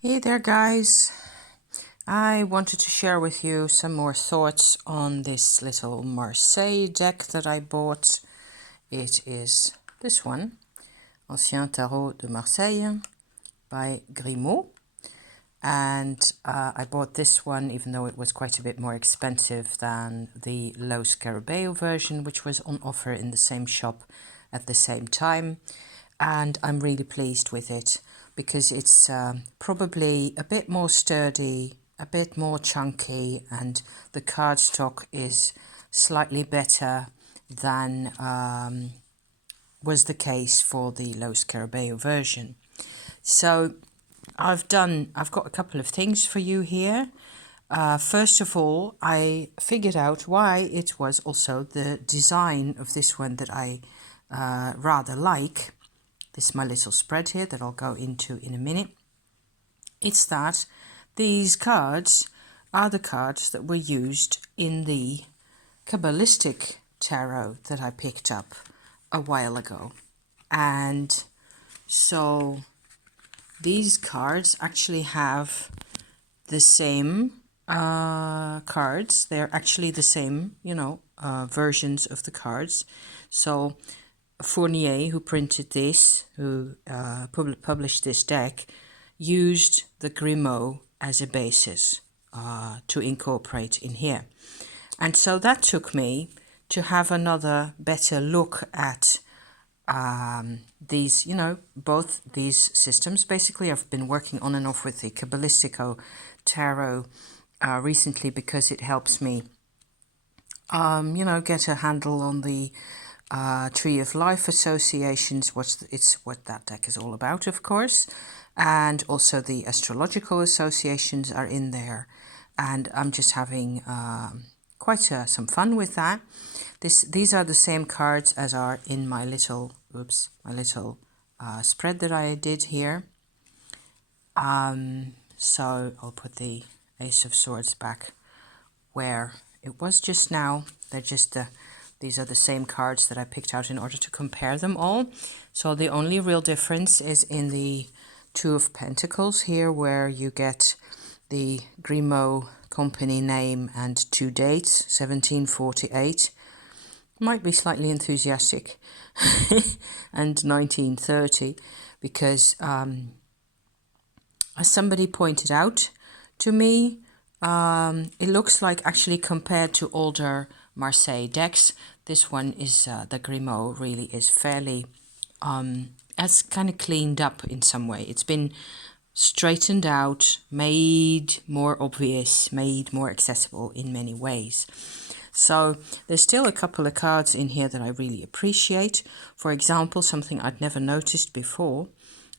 Hey there, guys. I wanted to share with you some more thoughts on this little Marseille deck that I bought. It is this one, Ancien Tarot de Marseille by Grimaud. And I bought this one even though it was quite a bit more expensive than the Lo Scarabeo version, which was on offer in the same shop at the same time. And I'm really pleased with it because it's probably a bit more sturdy, a bit more chunky, and the cardstock is slightly better than was the case for the Lo Scarabeo version. So I've got a couple of things for you here. First of all, I figured out why it was also the design of this one that I rather like. This is my little spread here that I'll go into in a minute. It's that these cards are the cards that were used in the Kabbalistic tarot that I picked up a while ago. And so these cards actually have the same cards. They're actually the same, versions of the cards. So Fournier, who printed this, who published this deck, used the Grimaud as a basis to incorporate in here. And so that took me to have another better look at these, both these systems. Basically, I've been working on and off with the Kabbalistico Tarot recently because it helps me, get a handle on the Tree of Life associations. It's what that deck is all about, of course, and also the astrological associations are in there, and I'm just having quite some fun with that. These are the same cards as are in my little spread that I did here. So I'll put the Ace of Swords back where it was just now. They're just these are the same cards that I picked out in order to compare them all. So the only real difference is in the Two of Pentacles here, where you get the Grimaud company name and two dates, 1748. Might be slightly enthusiastic, and 1930, because as somebody pointed out to me, it looks like actually compared to older Marseille decks, this one is the Grimaud really is fairly as kind of cleaned up in some way. It's been straightened out, made more obvious, made more accessible in many ways. So there's still a couple of cards in here that I really appreciate. For example, something I'd never noticed before.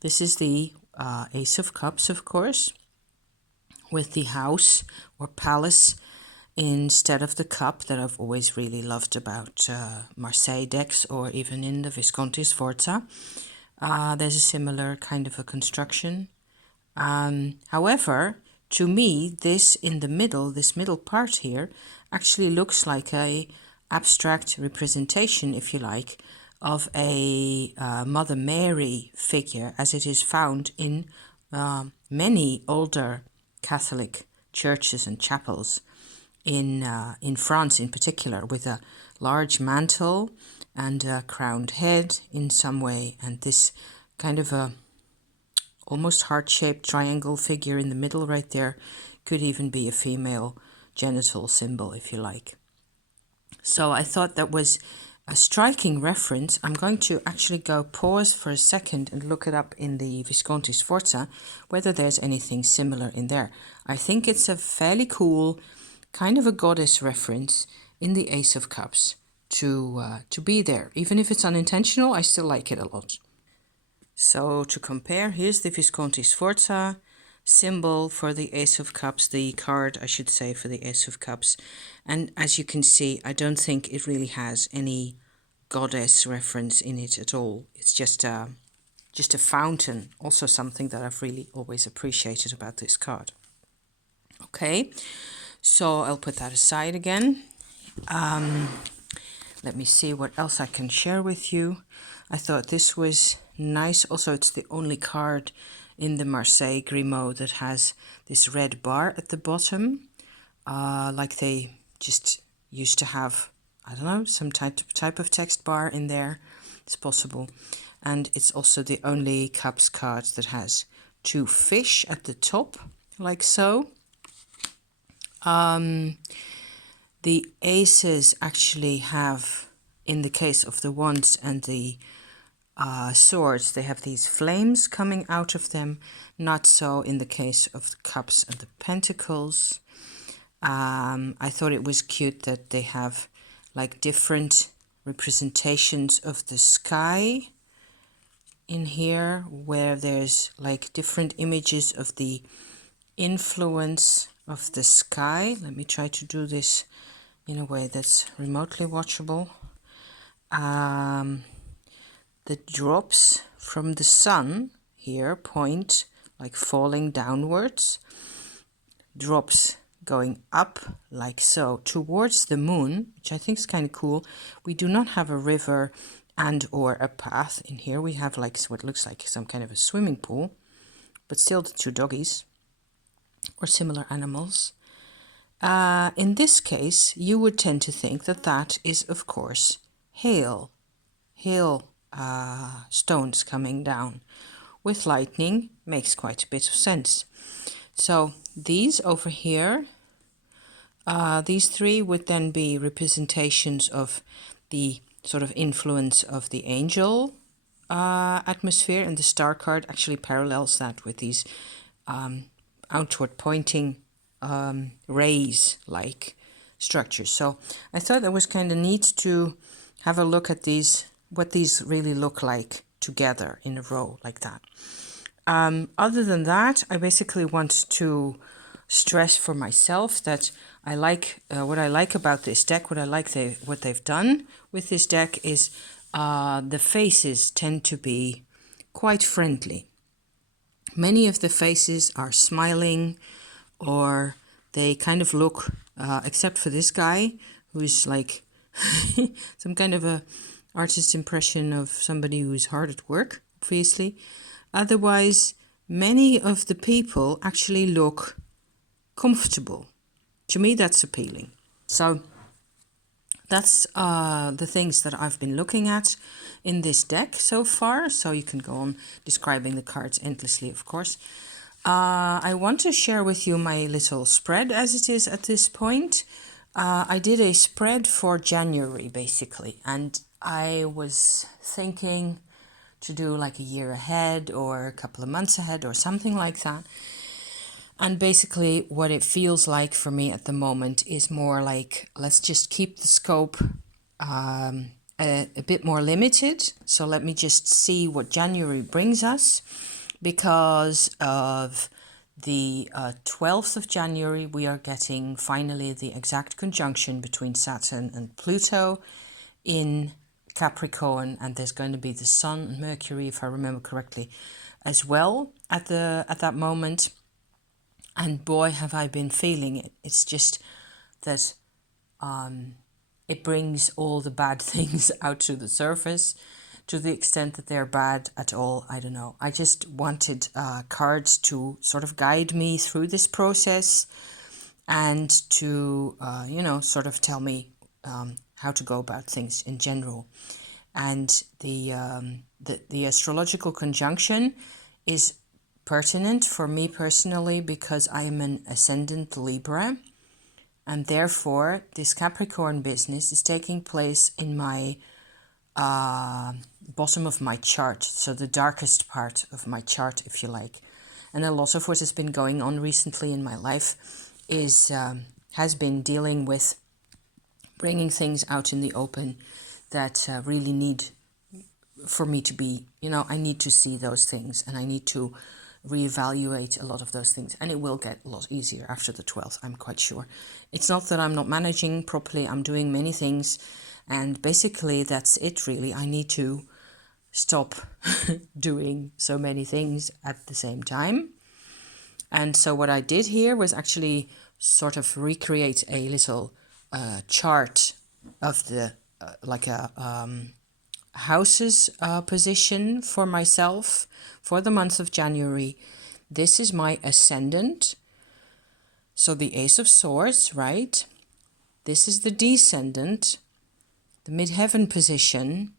This is the Ace of Cups, of course, with the house or palace instead of the cup that I've always really loved about Marseille decks, or even in the Visconti-Sforza. There's a similar kind of a construction. However, to me, this in the middle, this middle part here, actually looks like a abstract representation, if you like, of a Mother Mary figure, as it is found in many older Catholic churches and chapels in France in particular, with a large mantle and a crowned head in some way, and this kind of a almost heart-shaped triangle figure in the middle right there could even be a female genital symbol, if you like. So I thought that was a striking reference. I'm going to actually go pause for a second and look it up in the Visconti-Sforza, whether there's anything similar in there. I think it's a fairly cool kind of a goddess reference in the Ace of Cups to be there. Even if it's unintentional, I still like it a lot. So to compare, here's the Visconti-Sforza symbol for the Ace of Cups, the card, I should say, for the Ace of Cups. And as you can see, I don't think it really has any goddess reference in it at all. It's just a fountain, also something that I've really always appreciated about this card. Okay, so I'll put that aside again. Let me see what else I can share with you. I thought this was nice. Also, it's the only card in the Marseille Grimaud that has this red bar at the bottom, like they just used to have, I don't know, some type of text bar in there. It's possible. And it's also the only Cups card that has 2 fish at the top, like so. The aces actually have, in the case of the wands and the swords, they have these flames coming out of them. Not so in the case of the cups and the pentacles. I thought it was cute that they have like different representations of the sky in here, where there's like different images of the influence of the sky. Let me try to do this in a way that's remotely watchable. The drops from the sun here point like falling downwards, drops going up like so towards the moon, which I think is kind of cool. We do not have a river and or a path in here. We have like what looks like some kind of a swimming pool, but still the 2 doggies or similar animals. In this case, you would tend to think that that is, of course, hail stones coming down with lightning. Makes quite a bit of sense. So these over here, these 3 would then be representations of the sort of influence of the angel atmosphere, and the star card actually parallels that with these outward pointing rays like structures. So I thought that was kind of neat to have a look at these, what these really look like together in a row like that. Other than that, I basically want to stress for myself that I like what I like about this deck. What they've done with this deck is the faces tend to be quite friendly. Many of the faces are smiling, or they kind of look, except for this guy who's like some kind of a artist's impression of somebody who's hard at work, obviously. Otherwise, many of the people actually look comfortable. To me, that's appealing. So that's the things that I've been looking at in this deck so far. So you can go on describing the cards endlessly, of course. I want to share with you my little spread as it is at this point. I did a spread for January, basically, and I was thinking to do like a year ahead or a couple of months ahead or something like that. And basically what it feels like for me at the moment is more like, let's just keep the scope a bit more limited. So let me just see what January brings us. Because of the 12th of January, we are getting finally the exact conjunction between Saturn and Pluto in Capricorn, and there's going to be the Sun and Mercury, if I remember correctly, as well at that moment. And boy, have I been feeling it. It's just that it brings all the bad things out to the surface. To the extent that they're bad at all, I don't know. I just wanted cards to sort of guide me through this process and to, sort of tell me how to go about things in general. And the astrological conjunction is pertinent for me personally because I am an ascendant Libra, and therefore this Capricorn business is taking place in my bottom of my chart, so the darkest part of my chart, if you like. And a lot of what has been going on recently in my life is has been dealing with bringing things out in the open that really need for me to be, I need to see those things, and I need to reevaluate a lot of those things, and it will get a lot easier after the 12th, I'm quite sure. It's not that I'm not managing properly, I'm doing many things. And basically, that's it, really. I need to stop doing so many things at the same time. And so what I did here was actually sort of recreate a little chart of the, like a houses position for myself for the month of January. This is my ascendant, so the Ace of Swords, right? This is the descendant, the midheaven position,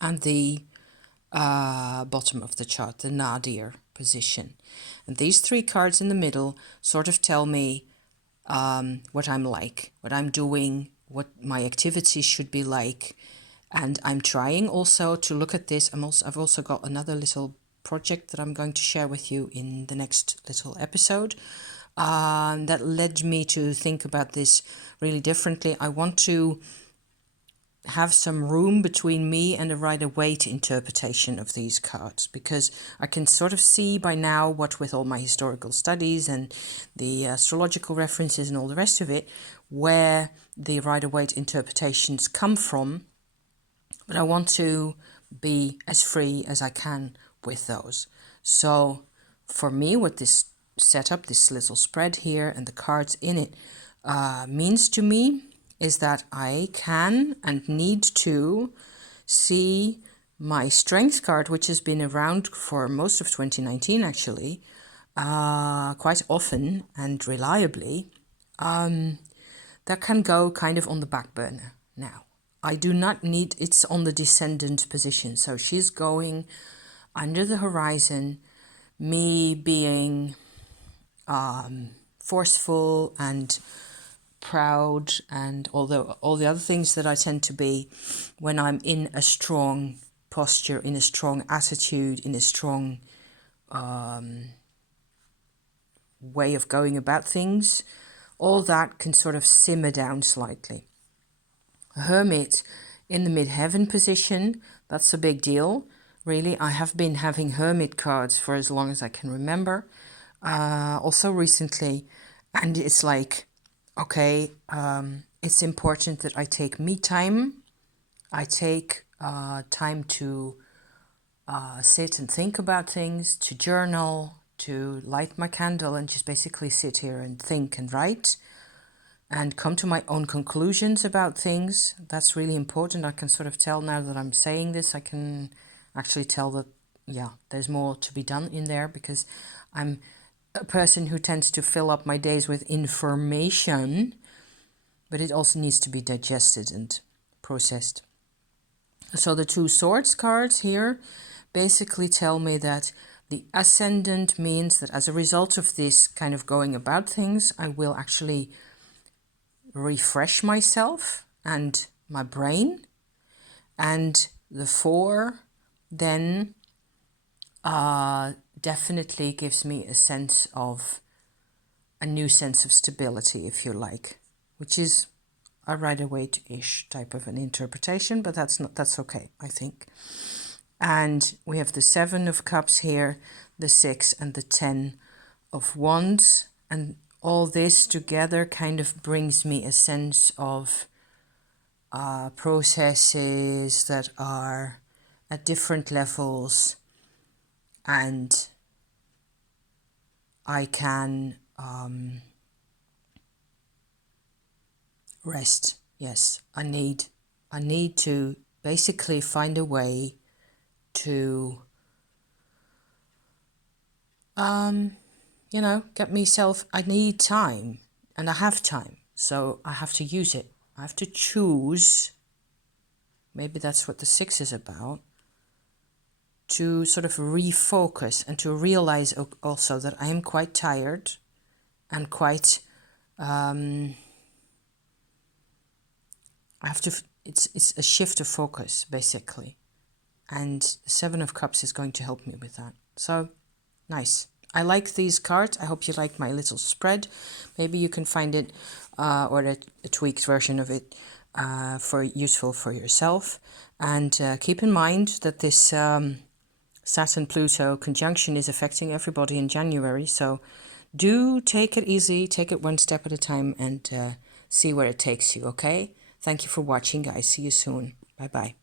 and the bottom of the chart, the nadir position. And these three cards in the middle sort of tell me what I'm like, what I'm doing, what my activities should be like. And I'm trying also to look at this. I've also got another little project that I'm going to share with you in the next little episode that led me to think about this really differently. I want to have some room between me and a Rider-Waite interpretation of these cards, because I can sort of see by now, what with all my historical studies and the astrological references and all the rest of it, where the Rider-Waite interpretations come from, but I want to be as free as I can with those. So for me, what this setup, this little spread here and the cards in it means to me is that I can and need to see my strength card, which has been around for most of 2019 actually, quite often and reliably, that can go kind of on the back burner now. I do not need, it's on the descendant position, so she's going under the horizon. Me being forceful and proud, and although all the other things that I tend to be when I'm in a strong posture, in a strong attitude, in a strong way of going about things, all that can sort of simmer down slightly. Hermit in the midheaven position, that's a big deal, really. I have been having Hermit cards for as long as I can remember, also recently, and it's like, okay, it's important that I take me time. I take time to sit and think about things, to journal, to light my candle and just basically sit here and think and write and come to my own conclusions about things. That's really important. I can sort of tell now that I'm saying this, I can actually tell that, yeah, there's more to be done in there, because I'm a person who tends to fill up my days with information, but it also needs to be digested and processed. So the two swords cards here basically tell me that the ascendant means that as a result of this kind of going about things, I will actually refresh myself and my brain. And the 4 then definitely gives me a sense of a new sense of stability, if you like, which is a Rider-Waite-ish type of an interpretation, but that's okay, I think. And we have the 7 of Cups here, the 6 and the 10 of Wands, and all this together kind of brings me a sense of processes that are at different levels, and I can rest. Yes, I need to basically find a way to get myself, I need time, and I have time, so I have to use it. I have to choose, maybe that's what the 6 is about, to sort of refocus and to realize also that I am quite tired and quite I have to, it's a shift of focus basically, and the 7 of Cups is going to help me with that. So nice. I like these cards. I hope you like my little spread. Maybe you can find it or a tweaked version of it useful for yourself. And keep in mind that this Saturn-Pluto conjunction is affecting everybody in January. So do take it easy, take it one step at a time, and see where it takes you, okay? Thank you for watching, guys. See you soon. Bye-bye.